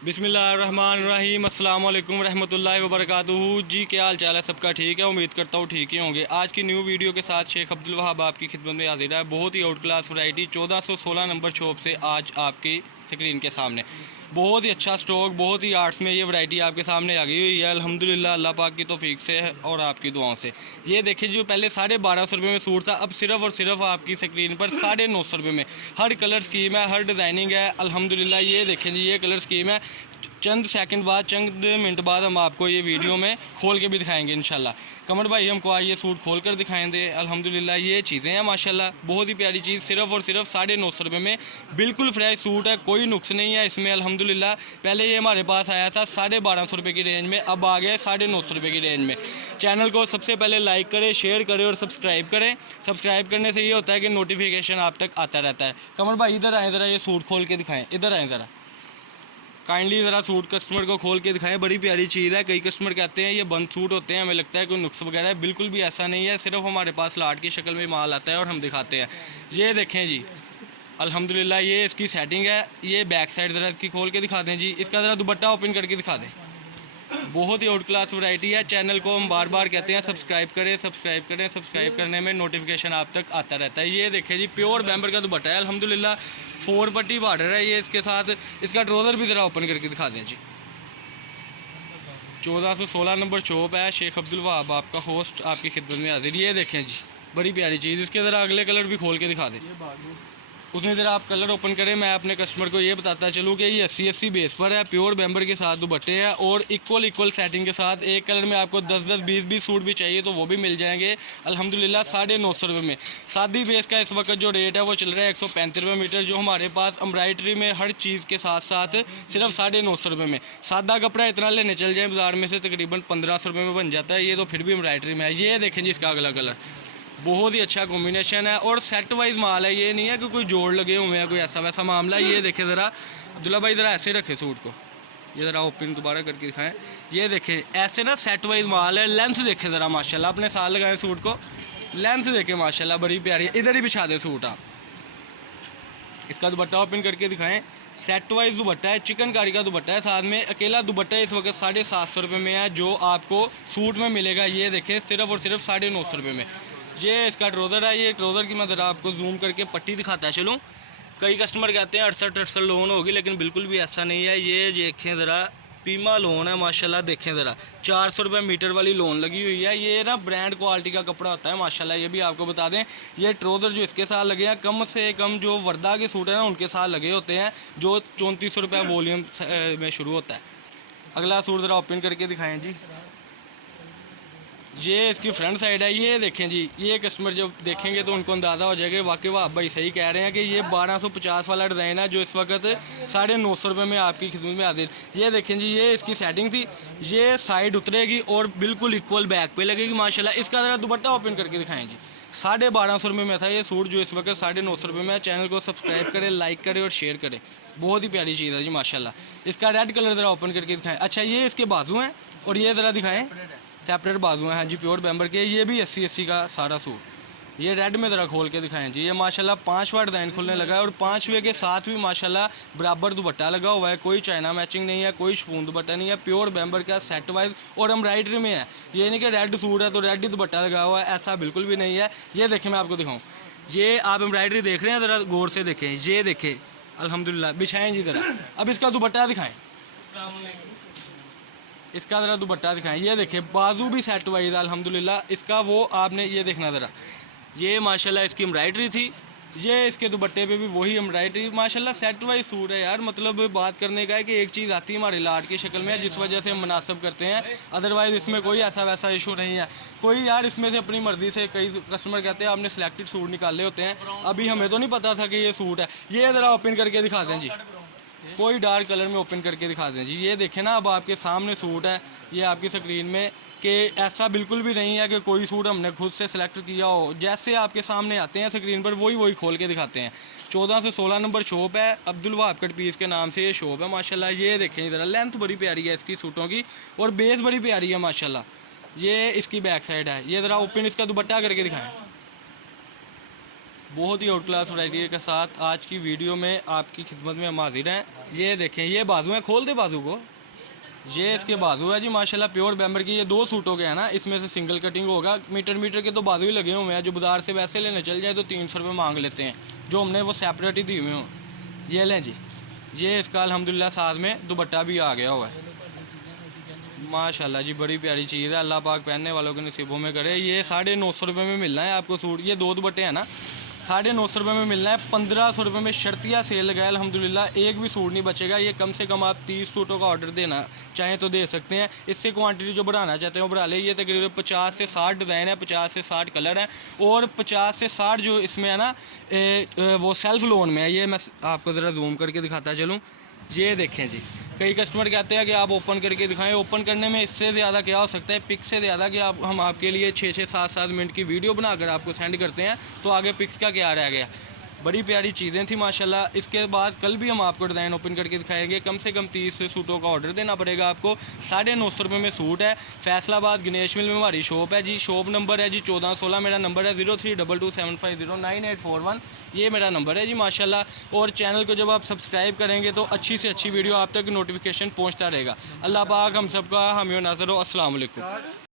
बिस्मिल्लाहिर्रहमानिर्रहीम अस्सलाम वालेकुम रहमतुल्लाहि व बरकातुहू। जी क्या हाल चाल है सबका? ठीक है, उम्मीद करता हूँ ठीक ही होंगे। आज की न्यू वीडियो के साथ शेख अब्दुल वहाब आपकी खिदमत में हाजिर है। बहुत ही out class variety 1416 number shop से आज आपकी स्क्रीन के सामने बहुत ही अच्छा स्टॉक, बहुत ही आर्ट्स में ये वैरायटी आपके सामने आ गई हुई है अल्हम्दुलिल्लाह, अल्लाह पाक की तौफीक से है और आपकी दुआओं से। ये देखिए, जो पहले 1250 रुपये में सूट था, अब सिर्फ और सिर्फ आपकी स्क्रीन पर 950 रुपये में हर कलर स्कीम है, हर डिज़ाइनिंग है अल्हम्दुलिल्लाह। ये देखें जी, ये कलर स्कीम है। चंद सेकंड बाद, चंद मिनट बाद हम आपको ये वीडियो में खोल के भी दिखाएंगे इंशाल्लाह। कमर भाई हमको आइए सूट खोल कर दिखाएंगे अल्हम्दुलिल्लाह। ये चीज़ें हैं माशाल्लाह, बहुत ही प्यारी चीज़, सिर्फ और सिर्फ 950 रुपये में बिल्कुल फ्रेश सूट है, कोई नुक्स नहीं है इसमें अल्हम्दुलिल्लाह। पहले ये हमारे पास आया था 1250 रुपये की रेंज में, अब आ गया 950 रुपये की रेंज में। चैनल को सबसे पहले लाइक करें, शेयर करें और सब्सक्राइब करें। सब्सक्राइब करने से ये होता है कि नोटिफिकेशन आप तक आता रहता है। कमर भाई इधर आएँ ज़रा, ये सूट खोल के दिखाएँ, इधर आएँ ज़रा, काइंडली ज़रा सूट कस्टमर को खोल के दिखाएं। बड़ी प्यारी चीज़ है। कई कस्टमर कहते हैं ये बंद सूट होते हैं, हमें लगता है कोई नुक्स वगैरह है, बिल्कुल भी ऐसा नहीं है। सिर्फ हमारे पास लाट की शक्ल में माल आता है और हम दिखाते हैं। ये देखें जी अल्हम्दुलिल्लाह, ये इसकी सेटिंग है। ये बैक साइड ज़रा इसकी खोल के दिखा दें जी, इसका ज़रा दुपट्टा ओपन करके दिखा दें। बहुत ही आउट क्लास वैरायटी है। चैनल को हम बार बार कहते हैं सब्सक्राइब करें, सब्सक्राइब करें। सब्सक्राइब करने में नोटिफिकेशन आप तक आता रहता है। ये देखें जी, प्योर बैम्बर का दुपट्टा है अल्हम्दुलिल्लाह, 4 पट्टी बॉर्डर है ये इसके साथ। इसका ट्राउज़र भी ज़रा ओपन करके दिखा दें जी। 1416 नंबर शॉप है, शेख अब्दुल वहाब आपका होस्ट आपकी खिदमत में हाजिर। ये देखें जी, बड़ी प्यारी चीज़। इसके ज़रा अगले कलर भी खोल के दिखा दें। उतनी देर आप कलर ओपन करें, मैं अपने कस्टमर को ये बताता चलूँ कि ये 80 बेस पर है, प्योर बैम्बर के साथ दुपट्टे हैं और इक्वल सेटिंग के साथ। एक कलर में आपको 10-10, 20-20 सूट भी चाहिए तो वो भी मिल जाएंगे अल्हम्दुलिल्लाह 950 रुपये में। सादी बेस का इस वक्त जो रेट है वो चल रहा है 135 रुपये मीटर, जो हमारे पास एम्ब्रॉयडरी में हर चीज़ के साथ साथ सिर्फ 950 रुपये में। सादा कपड़ा इतना लेने चल जाए बाज़ार में से तकरीबन 1500 रुपये में बन जाता है, ये तो फिर भी एम्ब्रॉयडरी में है। ये देखें जी, इसका अगला कलर बहुत ही अच्छा कॉम्बिनेशन है और सेट वाइज माल है। ये नहीं है कि कोई जोड़ लगे हुए हैं, कोई ऐसा वैसा मामला। ये देखें ज़रा अब्दुल्ला भाई, ज़रा ऐसे रखें सूट को, ये ज़रा ओपन दोबारा करके दिखाएं। ये देखें ऐसे ना सेट वाइज माल है। लेंथ देखें ज़रा माशाल्लाह, अपने साथ लगाएं सूट को, लेंथ देखें माशाल्लाह बड़ी प्यारी है। इधर ही बिछा दें सूट आप। इसका दुपट्टा ओपन करके दिखाएँ। सेट वाइज दुपट्टा है, चिकनकारी का दुपट्टा है, साथ में अकेला दुपट्टा इस वक्त 750 रुपये में है, जो आपको सूट में मिलेगा। ये देखें सिर्फ और सिर्फ 950 रुपये में। ये इसका ट्राउज़र है। ये ट्राउज़र की मैं ज़रा आपको जूम करके पट्टी दिखाता है चलूँ। कई कस्टमर कहते हैं 68 लोन होगी, लेकिन बिल्कुल भी ऐसा नहीं है। ये देखें ज़रा, पीमा लोन है माशाल्लाह। देखें ज़रा 400 रुपये मीटर वाली लोन लगी हुई है। ये ना ब्रांड क्वालिटी का कपड़ा होता है माशाल्लाह। ये भी आपको बता दें, ये ट्राउज़र जो इसके साथ लगे हैं, कम से कम जो वर्दा के सूट हैं ना उनके साथ लगे होते हैं, जो 3400 रुपये वॉल्यूम में शुरू होता है। अगला सूट ज़रा ओपन करके दिखाएँ जी। ये इसकी फ्रंट साइड है। ये देखें जी, ये कस्टमर जब देखेंगे तो उनको अंदाज़ा हो जाएगा वाकई वहाब भाई सही कह रहे हैं कि ये 1250 वाला डिज़ाइन है, जो इस वक्त 950 रुपये में आपकी खिदमत में हाजिर। ये देखें जी, ये इसकी सेटिंग थी। ये साइड उतरेगी और बिल्कुल इक्वल बैक पे लगेगी माशाल्लाह। इसका ज़रा दुपट्टा ओपन करके दिखाएँ जी। 1250 रुपये में था ये सूट, जो इस वक्त 950 रुपये में है। चैनल को सब्सक्राइब करें, लाइक करें और शेयर करें। बहुत ही प्यारी चीज़ है जी माशाल्लाह। इसका रेड कलर ज़रा ओपन करके दिखाएँ। अच्छा, ये इसके बाजू हैं और ये ज़रा दिखाएँ, सेपरेट बाजू हैं। हाँ जी, प्योर बैम्बर के। ये भी 80 का सारा सूट। ये रेड में ज़रा खोल के दिखाएं जी। ये माशाल्लाह 5वां डिज़ाइन खुलने लगा है और 5वें के साथ भी माशाल्लाह बराबर दुपट्टा लगा हुआ है। कोई चाइना मैचिंग नहीं है, कोई शिफॉन दुपट्टा नहीं है, प्योर बैम्बर का सेट वाइज और एम्ब्रॉयडरी में है। ये नहीं कि रेड सूट है तो रेड ही दुपट्टा लगा हुआ है, ऐसा बिल्कुल भी नहीं है। ये देखें, मैं आपको दिखाऊँ, ये आप एम्ब्रॉयडरी देख रहे हैं, ज़रा गौर से देखें। ये देखें अल्हम्दुलिल्लाह, बिछाएँ जी ज़रा। अब इसका दुपट्टा दिखाएँ, इसका ज़रा दुपट्टा दिखाएं। ये देखें बाजू भी सेट वाइज अल्हम्दुलिल्लाह। इसका वो आपने ये देखना ज़रा, ये माशाल्लाह इसकी एम्ब्रॉयडरी थी। ये इसके दुपट्टे पे भी वही एम्ब्रॉयडरी माशाल्लाह। सेट वाइज सूट है यार। मतलब बात करने का है कि एक चीज़ आती है हमारी लाट की शक्ल में, जिस वजह से हम मुनासिब करते हैं, अदरवाइज़ इसमें कोई ऐसा वैसा इशू नहीं है। कोई यार इसमें से अपनी मर्ज़ी से, कई कस्टमर कहते हैं आपने सिलेक्टेड सूट निकाले होते हैं, अभी हमें तो नहीं पता था कि ये सूट है। ये ज़रा ओपन करके दिखा दें जी, कोई डार्क कलर में ओपन करके दिखा दें जी। ये देखें ना, अब आपके सामने सूट है ये आपकी स्क्रीन में, कि ऐसा बिल्कुल भी नहीं है कि कोई सूट हमने खुद से सिलेक्ट किया हो। जैसे आपके सामने आते हैं स्क्रीन पर, वही खोल के दिखाते हैं। 14 से 16 नंबर शॉप है, अब्दुल वहाब कट पीस के नाम से ये शॉप है माशाल्लाह। ये देखें ज़रा, लेंथ बड़ी प्यारी है इसकी सूटों की और बेस बड़ी प्यारी है माशाल्लाह। ये इसकी बैक साइड है। ये ज़रा ओपन इसका दुपट्टा करके दिखाएँ। बहुत ही आउट क्लास वैरायटी के साथ आज की वीडियो में आपकी खिदमत में हम हाजिर हैं। ये देखें, ये बाजू हैं, खोल दे बाजू को। ये इसके बाजू है जी माशाल्लाह प्योर बैम्बर की। ये 2 सूटों के हैं ना, इसमें से सिंगल कटिंग होगा। मीटर के तो बाजू ही लगे हुए हैं। जो बाजार से वैसे लेने चल जाए तो 300 रुपये मांग लेते हैं, जो हमने वो सेपरेट ही दी हुए हों। ये लें जी, ये इसका अल्हम्दुलिल्लाह साथ में दुपट्टा भी आ गया हुआ है माशाल्लाह जी। बड़ी प्यारी चीज़ है, अल्लाह पाक पहनने वालों के नसीबों में करे। ये 950 रुपये में मिलना है आपको सूट। ये 2 दुपट्टे हैं ना, 950 रुपये में मिलना है। 1500 रुपये में शर्तिया सेल लगा है अल्हम्दुलिल्लाह। एक भी सूट नहीं बचेगा। ये कम से कम आप 30 सूटों का ऑर्डर देना चाहें तो दे सकते हैं। इससे क्वांटिटी जो बढ़ाना चाहते हैं वो बढ़ा ले। ये तकरीबन 50 से 60 डिज़ाइन है, 50 से 60 कलर हैं और 50 से 60 जो इसमें है ना वो सेल्फ लोन में है। ये मैं आपको ज़रा जूम करके दिखाता चलूँ। ये देखें जी, कई कस्टमर कहते हैं कि आप ओपन करके दिखाएं। ओपन करने में इससे ज़्यादा क्या हो सकता है, पिक से ज़्यादा कि हम आपके लिए 6-6, 7-7 मिनट की वीडियो बनाकर आपको सेंड करते हैं, तो आगे पिक्स का क्या रह गया। बड़ी प्यारी चीज़ें थी माशाल्लाह। इसके बाद कल भी हम आपको डिज़ाइन ओपन करके दिखाएंगे। कम से कम 30 सूटों का ऑर्डर देना पड़ेगा आपको। 950 रुपये में सूट है। फैसलाबाद गणेश मिल में हमारी शॉप है जी। शॉप नंबर है जी 1416। मेरा नंबर है 032275099841। ये मेरा नंबर है जी माशाल्लाह। और चैनल को जब आप सब्सक्राइब करेंगे तो अच्छी से अच्छी वीडियो आप तक नोटिफिकेशन पहुँचता रहेगा। अल्लाह पाक हम सबका हामी नाज़र हो। अस्सलाम वालेकुम।